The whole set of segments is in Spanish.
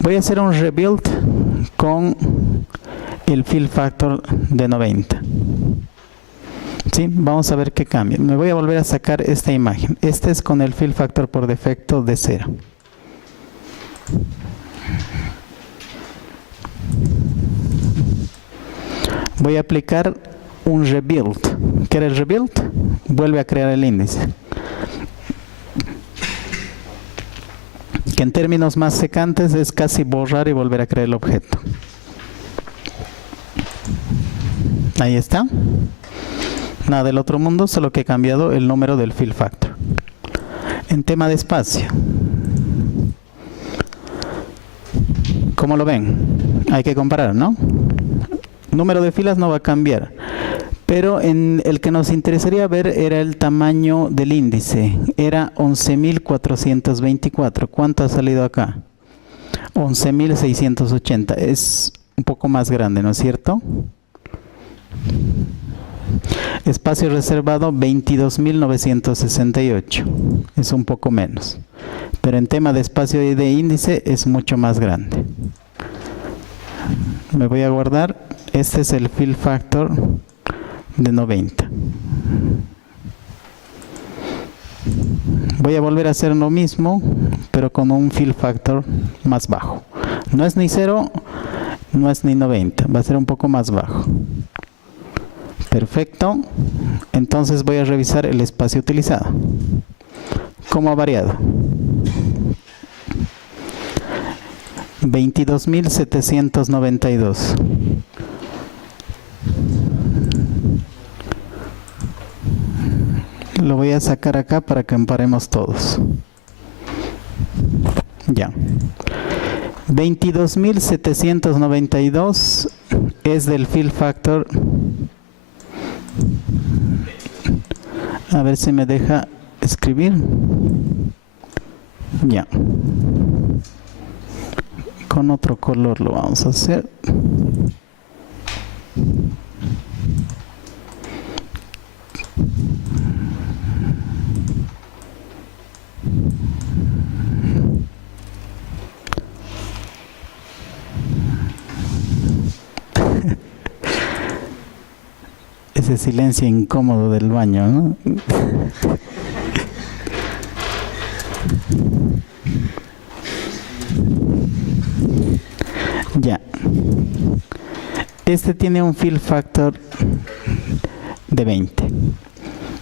Voy a hacer un rebuild con el fill factor de 90. ¿Sí? Vamos a ver qué cambia. Me voy a volver a sacar esta imagen. Este es con el fill factor por defecto de 0. Voy a aplicar un rebuild. ¿Qué era el rebuild? Vuelve a crear el índice. Que en términos más secantes es casi borrar y volver a crear el objeto. Ahí está. Nada del otro mundo, solo que he cambiado el número del fill factor. En tema de espacio, ¿cómo lo ven? Hay que comparar, ¿no? Número de filas no va a cambiar, pero en el que nos interesaría ver era el tamaño del índice. Era 11.424. ¿Cuánto ha salido acá? 11.680. Es un poco más grande, ¿no es cierto? Espacio reservado 22.968. Es un poco menos, pero en tema de espacio y de índice es mucho más grande. Me voy a guardar. Este es el fill factor de 90. Voy a volver a hacer lo mismo, pero con un fill factor más bajo. No es ni 0, no es ni 90, va a ser un poco más bajo. Perfecto. Entonces voy a revisar el espacio utilizado. ¿Cómo ha variado? 22.792. Lo voy a sacar acá para que comparemos todos. Ya. 22.792 es del fill factor. A ver si me deja escribir. Ya. Con otro color lo vamos a hacer. Ese silencio incómodo del baño, ¿no? Ya. Este tiene un fill factor de 20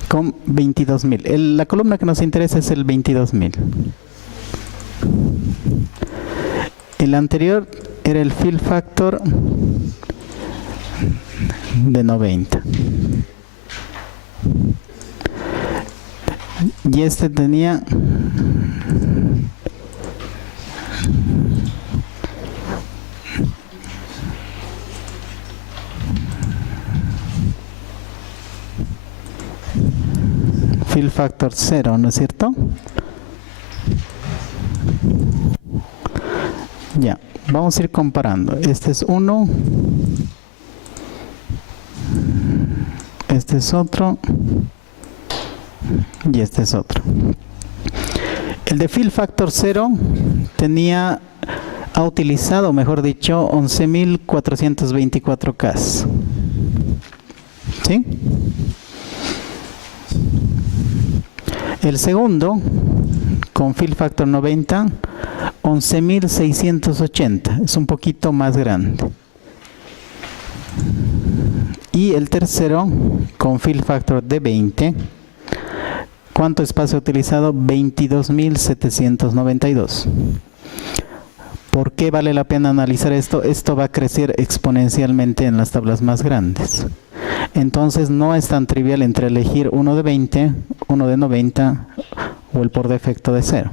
con 22.000. La columna que nos interesa es el 22.000. El anterior era el fill factor de 90. Y este tenía fill factor 0, ¿no es cierto? Ya, vamos a ir comparando. Este es 1, este es otro y este es otro. El de fill factor 0 ha utilizado, mejor dicho, 11.424 K. ¿Sí? El segundo, con fill factor 90, 11.680. Es un poquito más grande. Y el tercero, con fill factor de 20, ¿cuánto espacio ha utilizado? 22.792. ¿Por qué vale la pena analizar esto? Esto va a crecer exponencialmente en las tablas más grandes. Entonces no es tan trivial entre elegir uno de 20, uno de 90 o el por defecto de 0.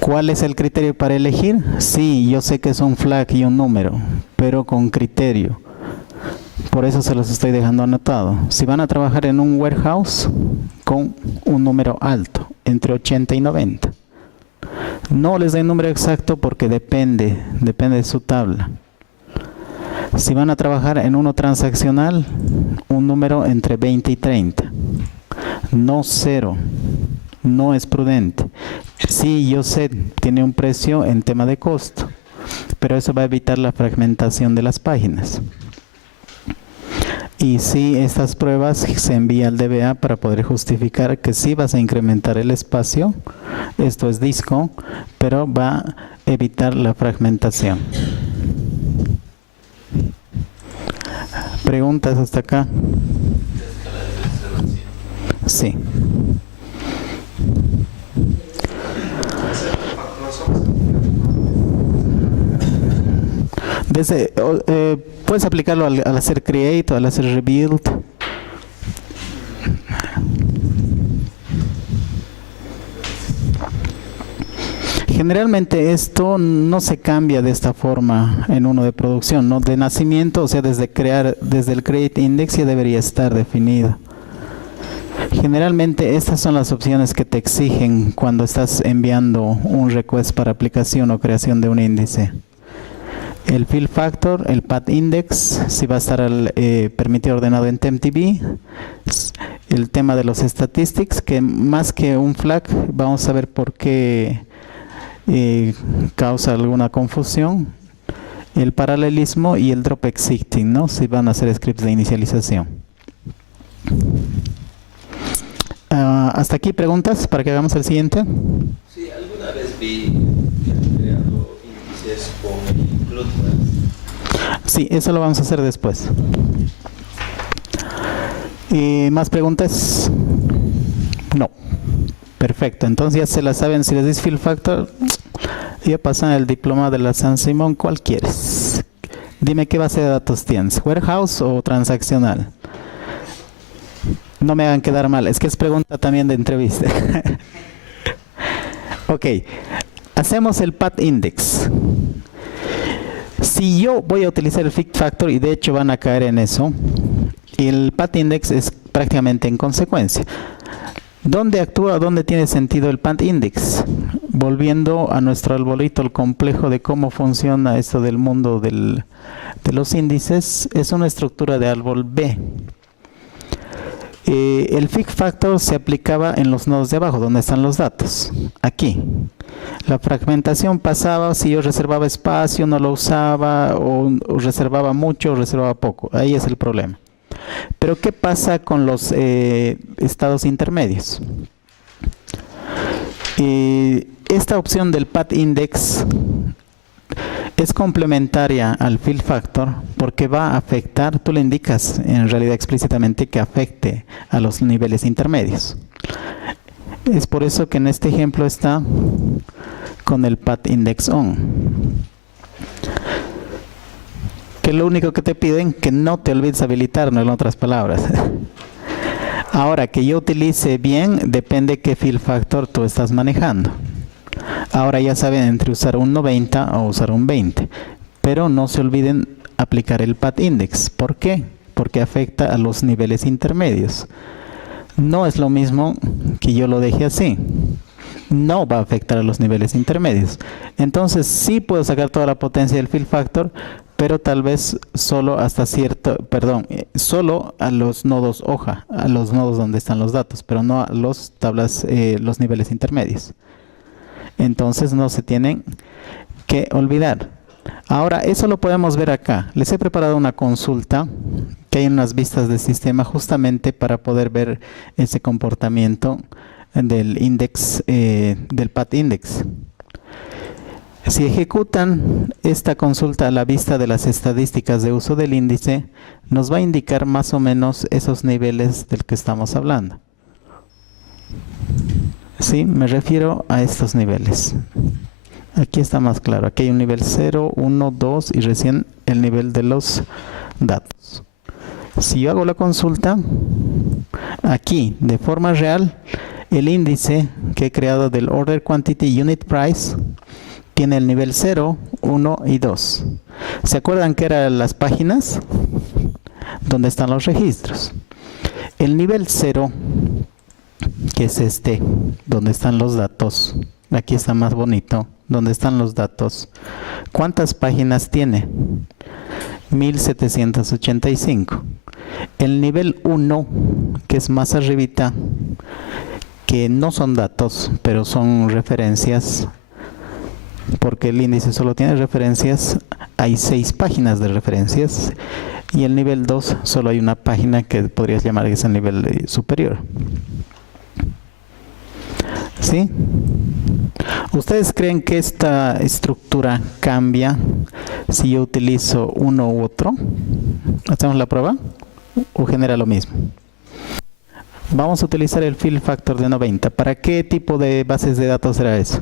¿Cuál es el criterio para elegir? Sí, yo sé que es un flag y un número, pero con criterio. Por eso se los estoy dejando anotado. Si van a trabajar en un warehouse, con un número alto, entre 80 y 90. No les doy número exacto porque depende de su tabla. Si van a trabajar en uno transaccional, un número entre 20 y 30. No 0. No es prudente. Sí, yo sé, tiene un precio en tema de costo, pero eso va a evitar la fragmentación de las páginas. Y sí, estas pruebas se envían al DBA para poder justificar que sí vas a incrementar el espacio, esto es disco, pero va a evitar la fragmentación. ¿Preguntas hasta acá? Sí. Puedes aplicarlo al hacer create o al hacer rebuild. Generalmente esto no se cambia de esta forma en uno de producción, ¿no? De nacimiento, o sea, desde el create index ya debería estar definido. Generalmente estas son las opciones que te exigen cuando estás enviando un request para aplicación o creación de un índice. El fill factor, el path index, si va a estar permitido ordenado en TempDB. El tema de los statistics, que más que un flag, vamos a ver por qué causa alguna confusión. El paralelismo y el drop existing, ¿no? Si van a hacer scripts de inicialización. ¿Hasta aquí preguntas para que hagamos el siguiente? Sí, alguna vez vi que han creado índices con include. Sí, eso lo vamos a hacer después. ¿Más preguntas? No. Perfecto, entonces ya se la saben. Si les dice fill factor, ya pasan el diploma de la San Simón. ¿Cuál quieres? Dime qué base de datos tienes, warehouse o transaccional. No me hagan quedar mal, es que es pregunta también de entrevista. Ok, hacemos el path index. Si yo voy a utilizar el fill factor, y de hecho van a caer en eso, el path index es prácticamente en consecuencia. ¿Dónde actúa, dónde tiene sentido el path index? Volviendo a nuestro arbolito, el complejo de cómo funciona esto del mundo de los índices, es una estructura de árbol B. El fill factor se aplicaba en los nodos de abajo, donde están los datos. Aquí. La fragmentación pasaba si yo reservaba espacio, no lo usaba, o reservaba mucho o reservaba poco. Ahí es el problema. Pero ¿qué pasa con los estados intermedios? Esta opción del path index es complementaria al fill factor porque va a afectar, tú le indicas en realidad explícitamente que afecte a los niveles intermedios. Es por eso que en este ejemplo está con el path index on. Que lo único que te piden que no te olvides habilitarlo, en otras palabras. Ahora, que yo utilice bien, depende qué fill factor tú estás manejando. Ahora ya saben entre usar un 90 o usar un 20. Pero no se olviden aplicar el path index. ¿Por qué? Porque afecta a los niveles intermedios. No es lo mismo que yo lo deje así. No va a afectar a los niveles intermedios. Entonces sí puedo sacar toda la potencia del fill factor, pero tal vez solo hasta solo a los nodos hoja, a los nodos donde están los datos, pero no a los los niveles intermedios. Entonces no se tienen que olvidar. Ahora, eso lo podemos ver acá. Les he preparado una consulta que hay en unas vistas del sistema justamente para poder ver ese comportamiento del index, del path index. Si ejecutan esta consulta a la vista de las estadísticas de uso del índice, nos va a indicar más o menos esos niveles del que estamos hablando. Sí, me refiero a estos niveles. Aquí está más claro. Aquí hay un nivel 0, 1, 2 y recién el nivel de los datos. Si yo hago la consulta, aquí de forma real, el índice que he creado del Order Quantity Unit Price tiene el nivel 0, 1 y 2. ¿Se acuerdan que eran las páginas? Donde están los registros. El nivel 0, que es este, donde están los datos. Aquí está más bonito, donde están los datos. ¿Cuántas páginas tiene? 1785. El nivel 1, que es más arribita, que no son datos, pero son referencias, porque el índice solo tiene referencias. Hay 6 páginas de referencias, y el nivel 2 solo hay una página que podrías llamar que es el nivel superior. ¿Sí? ¿Ustedes creen que esta estructura cambia si yo utilizo uno u otro? ¿Hacemos la prueba? ¿O genera lo mismo? Vamos a utilizar el fill factor de 90. ¿Para qué tipo de bases de datos será eso?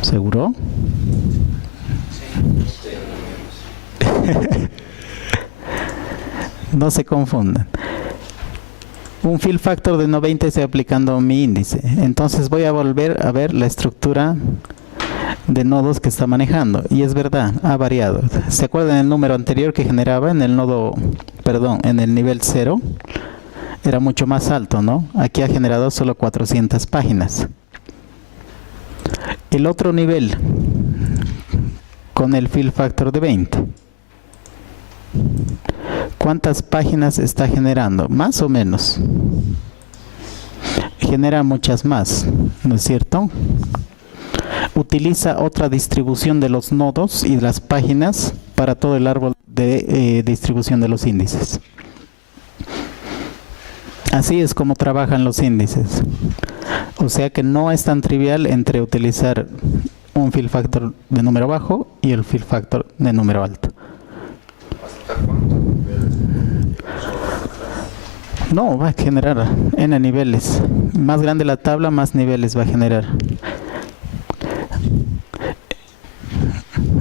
¿Seguro? No se confundan. Un fill factor de 90 estoy aplicando mi índice. Entonces voy a volver a ver la estructura de nodos que está manejando. Y es verdad, ha variado. ¿Se acuerdan el número anterior que generaba en el nodo, en el nivel 0? Era mucho más alto, ¿no? Aquí ha generado solo 400 páginas. El otro nivel, con el fill factor de 20. ¿Cuántas páginas está generando? ¿Más o menos? Genera muchas más, ¿no es cierto? Utiliza otra distribución de los nodos y de las páginas para todo el árbol de distribución de los índices. Así es como trabajan los índices. O sea que no es tan trivial entre utilizar un fill factor de número bajo y el fill factor de número alto. No, va a generar n niveles. Más grande la tabla, más niveles va a generar.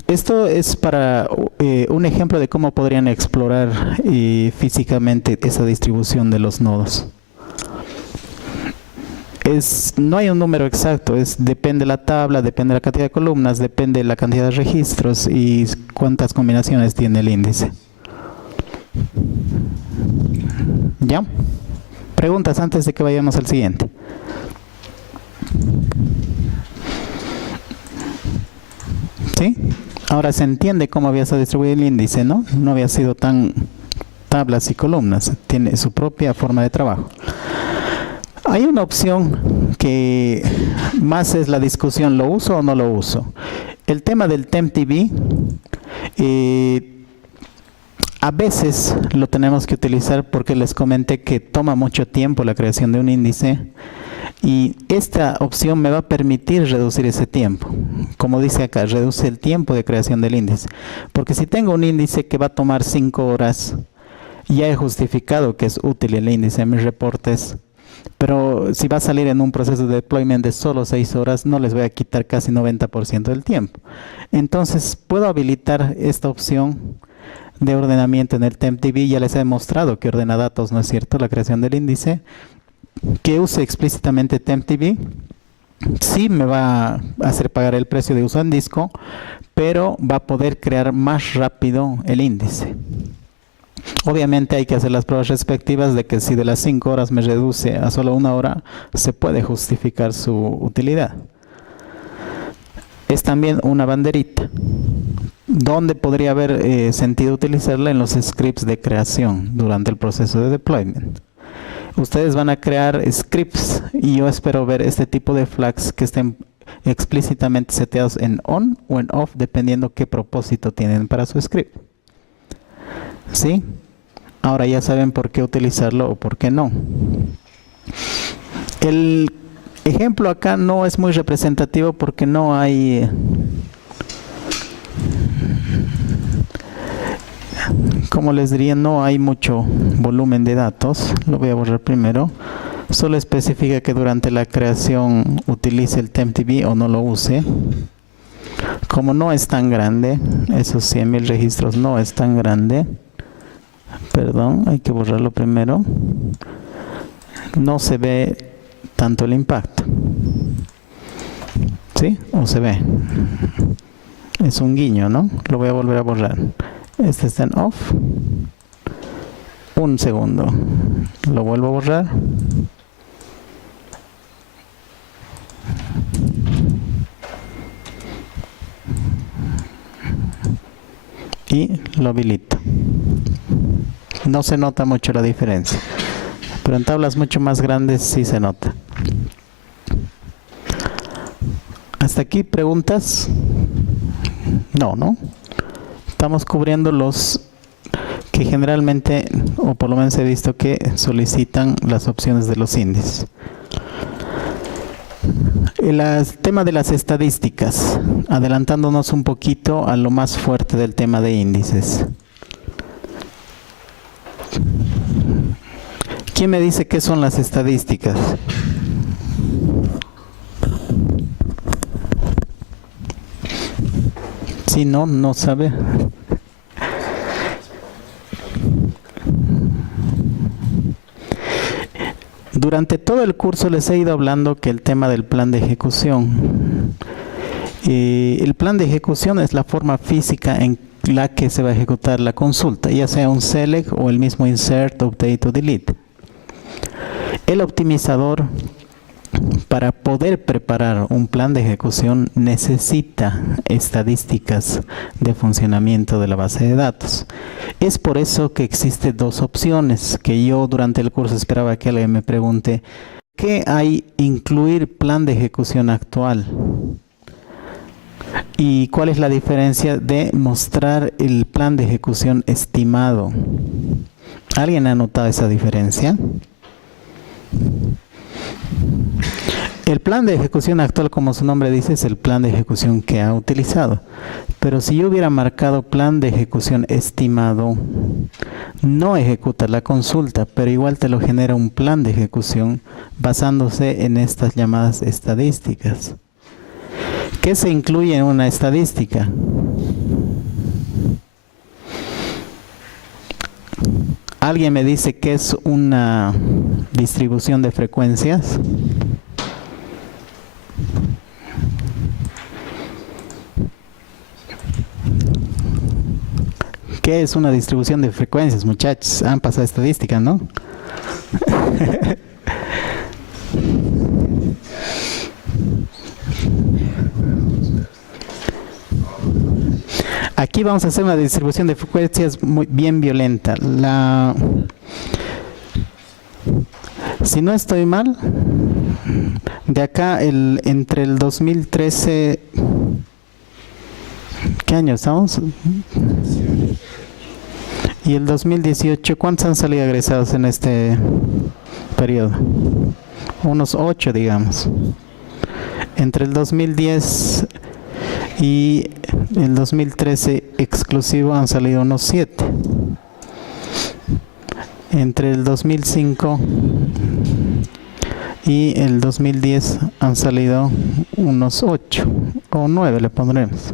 Esto es para un ejemplo de cómo podrían explorar físicamente esa distribución de los nodos. No hay un número exacto, depende de la tabla, depende de la cantidad de columnas, depende de la cantidad de registros y cuántas combinaciones tiene el índice. ¿Ya? Preguntas antes de que vayamos al siguiente. ¿Sí? Ahora se entiende cómo había sido distribuido el índice, ¿no? No había sido tan tablas y columnas, tiene su propia forma de trabajo. Hay una opción que más es la discusión, ¿lo uso o no lo uso? El tema del TempDB, a veces lo tenemos que utilizar porque les comenté que toma mucho tiempo la creación de un índice y esta opción me va a permitir reducir ese tiempo. Como dice acá, reduce el tiempo de creación del índice. Porque si tengo un índice que va a tomar 5 horas, ya he justificado que es útil el índice en mis reportes. Pero si va a salir en un proceso de deployment de solo 6 horas, no les voy a quitar casi 90% del tiempo. Entonces, puedo habilitar esta opción de ordenamiento en el TempDB. Ya les he demostrado que ordena datos, ¿no es cierto? La creación del índice. Que use explícitamente TempDB. Sí me va a hacer pagar el precio de uso en disco, pero va a poder crear más rápido el índice. Obviamente hay que hacer las pruebas respectivas de que si de las 5 horas me reduce a solo 1 hora, se puede justificar su utilidad. Es también una banderita. ¿Dónde podría haber sentido utilizarla? En los scripts de creación durante el proceso de deployment. Ustedes van a crear scripts y yo espero ver este tipo de flags que estén explícitamente seteados en on o en off dependiendo qué propósito tienen para su script. ¿Sí? Ahora ya saben por qué utilizarlo o por qué no. El ejemplo acá no es muy representativo porque no hay... Como les diría, no hay mucho volumen de datos. Lo voy a borrar primero. Solo especifica que durante la creación utilice el TempDB o no lo use. Como no es tan grande, esos 100,000 registros no es tan grande. Perdón, hay que borrarlo primero. No se ve tanto el impacto. ¿Sí? ¿O se ve? Es un guiño, ¿no? Lo voy a volver a borrar. Este está en off. Un segundo. Lo vuelvo a borrar. Y lo habilito. no se nota mucho la diferencia. Pero en tablas mucho más grandes sí se nota. ¿Hasta aquí preguntas? No, ¿no? Estamos cubriendo los que generalmente, o por lo menos he visto que solicitan las opciones de los índices. El tema de las estadísticas, adelantándonos un poquito a lo más fuerte del tema de índices. ¿Quién me dice qué son las estadísticas? Si no, no sabe. Durante todo el curso les he ido hablando que el tema del plan de ejecución. El plan de ejecución es la forma física en la que se va a ejecutar la consulta, ya sea un select o el mismo insert, update o delete. El optimizador, para poder preparar un plan de ejecución, necesita estadísticas de funcionamiento de la base de datos. Es por eso que existen dos opciones, que yo durante el curso esperaba que alguien me pregunte, ¿qué hay incluir plan de ejecución actual? ¿Y cuál es la diferencia de mostrar el plan de ejecución estimado? ¿Alguien ha notado esa diferencia? El plan de ejecución actual, como su nombre dice, es el plan de ejecución que ha utilizado. Pero si yo hubiera marcado plan de ejecución estimado, no ejecuta la consulta, pero igual te lo genera un plan de ejecución basándose en estas llamadas estadísticas. ¿Qué se incluye en una estadística? ¿Alguien me dice qué es una distribución de frecuencias? ¿Qué es una distribución de frecuencias, muchachos? Han pasado estadística, ¿no? Aquí vamos a hacer una distribución de frecuencias muy bien violenta. Si no estoy mal, de acá entre el 2013, ¿qué año estamos? Y el 2018, ¿cuántos han salido egresados en este periodo? Unos 8, digamos. Entre el 2010 y el 2013 exclusivo han salido unos 7. Entre el 2005 y el 2010 han salido unos 8 o 9 le pondremos.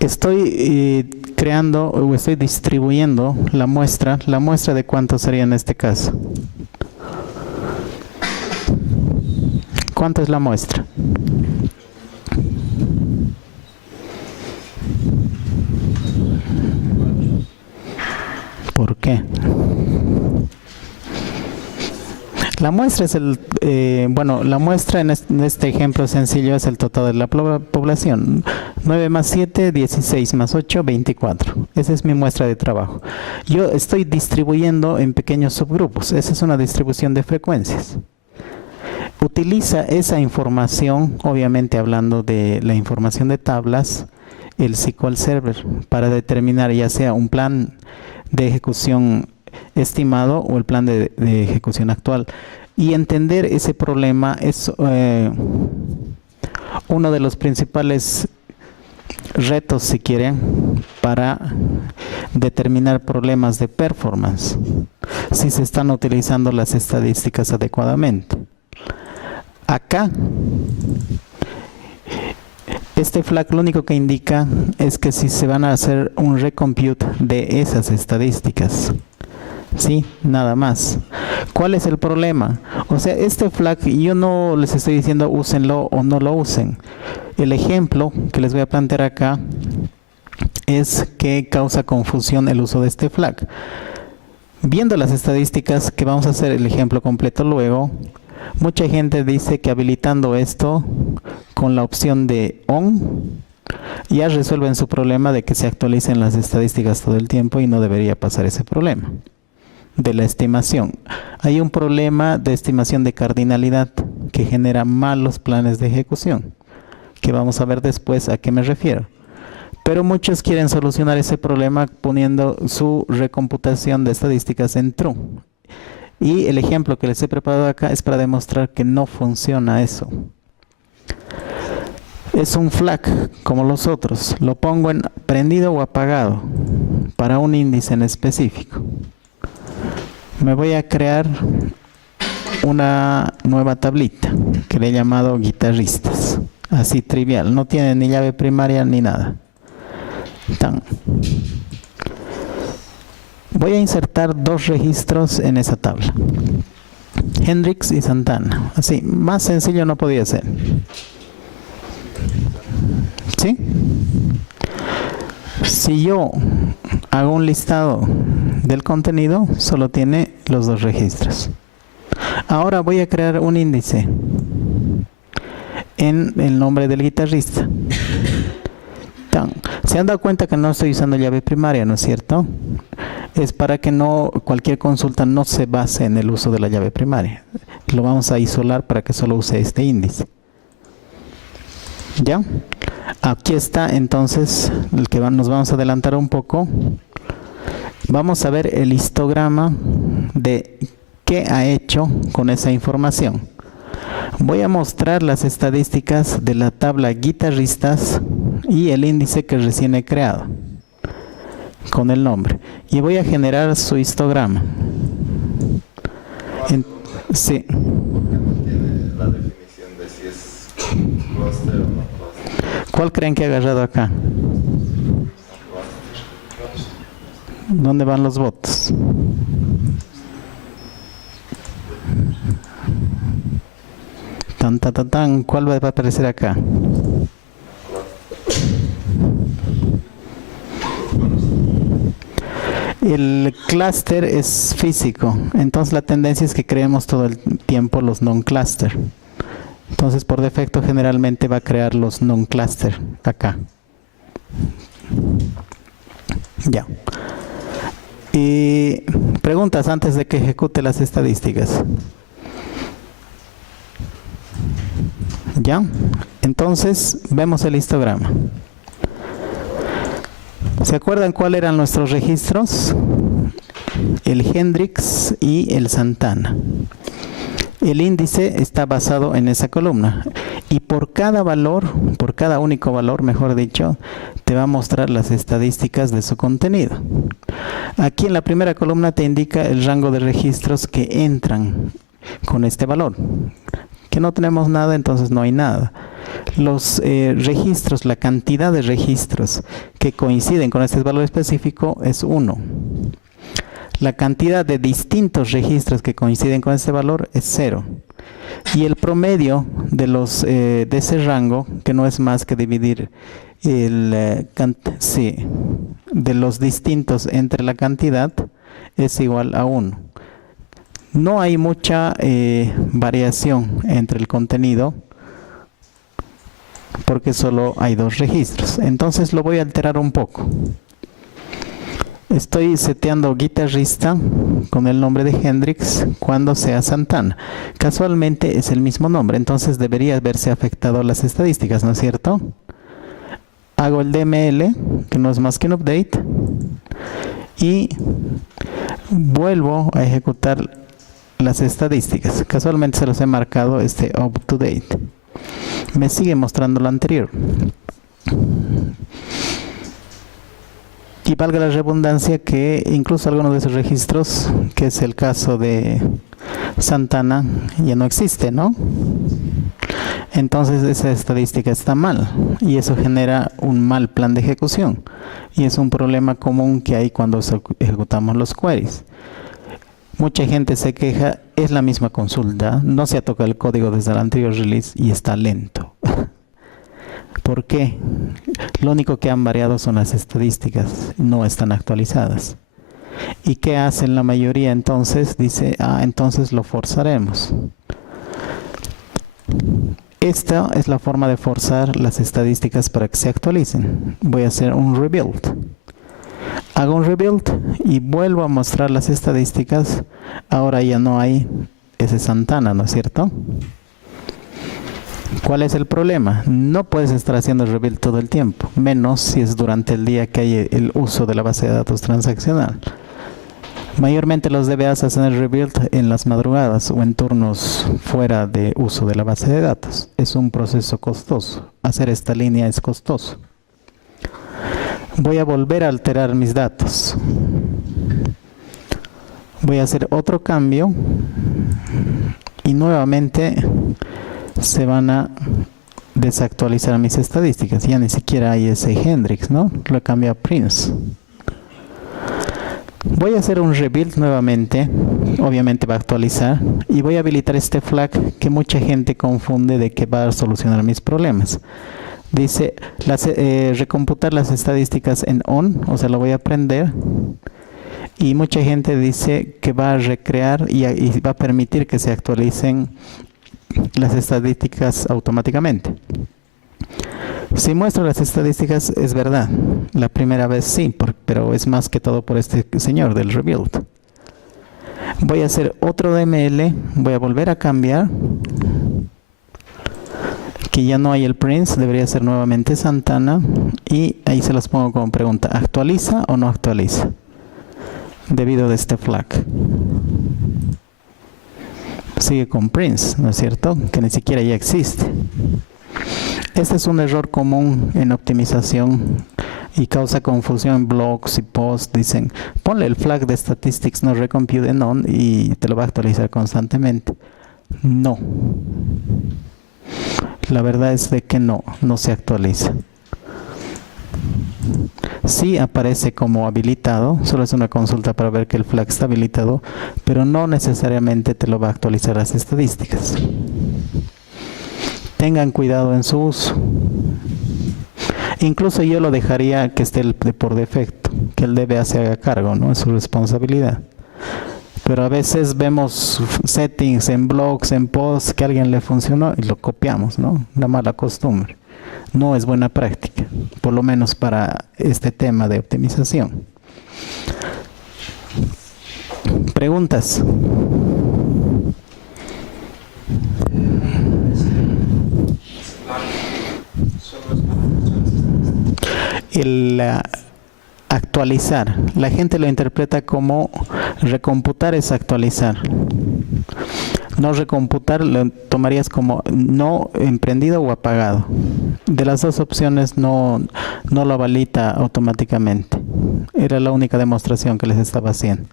Estoy creando o estoy distribuyendo la muestra de cuánto sería en este caso. ¿Cuánto es la muestra? ¿Por qué? La muestra es la muestra en este ejemplo sencillo es el total de la población. 9 más 7, 16 más 8, 24. Esa es mi muestra de trabajo. Yo estoy distribuyendo en pequeños subgrupos. Esa es una distribución de frecuencias. Utiliza esa información, obviamente hablando de la información de tablas, el SQL Server, para determinar ya sea un plan de ejecución estimado o el plan de ejecución actual. Y entender ese problema es uno de los principales retos, si quieren, para determinar problemas de performance, si se están utilizando las estadísticas adecuadamente. Acá, este flag lo único que indica es que si se van a hacer un recompute de esas estadísticas. Sí, nada más. ¿Cuál es el problema? O sea, este flag yo no les estoy diciendo úsenlo o no lo usen. El ejemplo que les voy a plantear acá es que causa confusión el uso de este flag. Viendo las estadísticas, que vamos a hacer el ejemplo completo luego, mucha gente dice que habilitando esto con la opción de on ya resuelven su problema de que se actualicen las estadísticas todo el tiempo y no debería pasar ese problema de la estimación. Hay un problema de estimación de cardinalidad que genera malos planes de ejecución, que vamos a ver después a qué me refiero. Pero muchos quieren solucionar ese problema poniendo su recomputación de estadísticas en true. Y el ejemplo que les he preparado acá es para demostrar que no funciona eso. Es un flag como los otros. Lo pongo en prendido o apagado para un índice en específico. Me voy a crear una nueva tablita que le he llamado guitarristas. Así trivial. No tiene ni llave primaria ni nada. Voy a insertar dos registros en esa tabla. Hendrix y Santana. Así, más sencillo no podía ser. ¿Sí? Si yo hago un listado del contenido, solo tiene los dos registros. Ahora voy a crear un índice en el nombre del guitarrista. Se han dado cuenta que no estoy usando llave primaria, ¿no es cierto? Es para que no cualquier consulta no se base en el uso de la llave primaria. Lo vamos a isolar para que solo use este índice. ¿Ya? Aquí está entonces el que nos vamos a adelantar un poco. Vamos a ver el histograma de qué ha hecho con esa información. Voy a mostrar las estadísticas de la tabla guitarristas y el índice que recién he creado con el nombre. Y voy a generar su histograma. Sí. La definición de si es cluster o no cluster. ¿Cuál creen que ha agarrado acá? ¿Dónde van los votos? ¿Cuál va a aparecer acá? El clúster es físico, entonces la tendencia es que creemos todo el tiempo los non-cluster. Entonces por defecto generalmente va a crear los non-cluster acá. Ya. Y preguntas antes de que ejecute las estadísticas. ¿Ya? Entonces vemos el histograma. ¿Se acuerdan cuáles eran nuestros registros? El Hendrix y el Santana. El índice está basado en esa columna. Y por cada valor, por cada único valor, mejor dicho, te va a mostrar las estadísticas de su contenido. Aquí en la primera columna te indica el rango de registros que entran con este valor. Que no tenemos nada, entonces no hay nada. Los registros, la cantidad de registros que coinciden con este valor específico es 1. La cantidad de distintos registros que coinciden con este valor es 0. Y el promedio de ese rango, que no es más que dividir de los distintos entre la cantidad, es igual a 1. No hay mucha variación entre el contenido porque solo hay 2 registros. Entonces lo voy a alterar un poco. Estoy seteando guitarrista con el nombre de Hendrix cuando sea Santana. Casualmente es el mismo nombre, entonces debería haberse afectado las estadísticas, ¿no es cierto? Hago el DML, que no es más que un update, y vuelvo a ejecutar las estadísticas. Casualmente se los he marcado up to date. Me sigue mostrando lo anterior. Y valga la redundancia que incluso algunos de esos registros, que es el caso de Santana, ya no existe, ¿no? Entonces esa estadística está mal y eso genera un mal plan de ejecución. Y es un problema común que hay cuando ejecutamos los queries. Mucha gente se queja, es la misma consulta, no se ha tocado el código desde el anterior release y está lento. ¿Por qué? Lo único que han variado son las estadísticas, no están actualizadas. ¿Y qué hacen la mayoría entonces? Dice, entonces lo forzaremos. Esta es la forma de forzar las estadísticas para que se actualicen. Voy a hacer un rebuild. Hago un rebuild y vuelvo a mostrar las estadísticas. Ahora ya no hay ese Santana, ¿no es cierto? ¿Cuál es el problema? No puedes estar haciendo el rebuild todo el tiempo, menos si es durante el día que hay el uso de la base de datos transaccional. Mayormente los DBAs hacen el rebuild en las madrugadas o en turnos fuera de uso de la base de datos. Es un proceso costoso. Hacer esta línea es costoso. Voy a volver a alterar mis datos. Voy a hacer otro cambio y nuevamente se van a desactualizar mis estadísticas. Ya ni siquiera hay ese Hendrix, ¿no? Lo cambio a Prince. Voy a hacer un rebuild nuevamente, obviamente va a actualizar, y voy a habilitar este flag que mucha gente confunde de que va a solucionar mis problemas. Dice recomputar las estadísticas en on, o sea, lo voy a prender, y mucha gente dice que va a recrear y va a permitir que se actualicen las estadísticas automáticamente. Si muestro las estadísticas, es verdad. La primera vez sí, pero es más que todo por este señor del rebuild. Voy a hacer otro DML, voy a volver a cambiar. Que ya no hay el Prince, debería ser nuevamente Santana. Y ahí se los pongo como pregunta, ¿actualiza o no actualiza? Debido a este flag. Sigue con Prince, ¿no es cierto? Que ni siquiera ya existe. Este es un error común en optimización y causa confusión en blogs y posts. Dicen, ponle el flag de statistics no recompute en on y te lo va a actualizar constantemente. No. La verdad es de que no se actualiza. Sí aparece como habilitado, solo es una consulta para ver que el flag está habilitado, pero no necesariamente te lo va a actualizar las estadísticas. Tengan cuidado en su uso. Incluso yo lo dejaría que esté por defecto, que el DBA se haga cargo, ¿no? Es su responsabilidad. Pero a veces vemos settings en blogs, en posts, que a alguien le funcionó y lo copiamos, ¿no? Una mala costumbre. No es buena práctica, por lo menos para este tema de optimización. ¿Preguntas? El actualizar, la gente lo interpreta como recomputar es actualizar. No recomputar lo tomarías como no emprendido o apagado. De las dos opciones no lo habilita automáticamente. Era la única demostración que les estaba haciendo.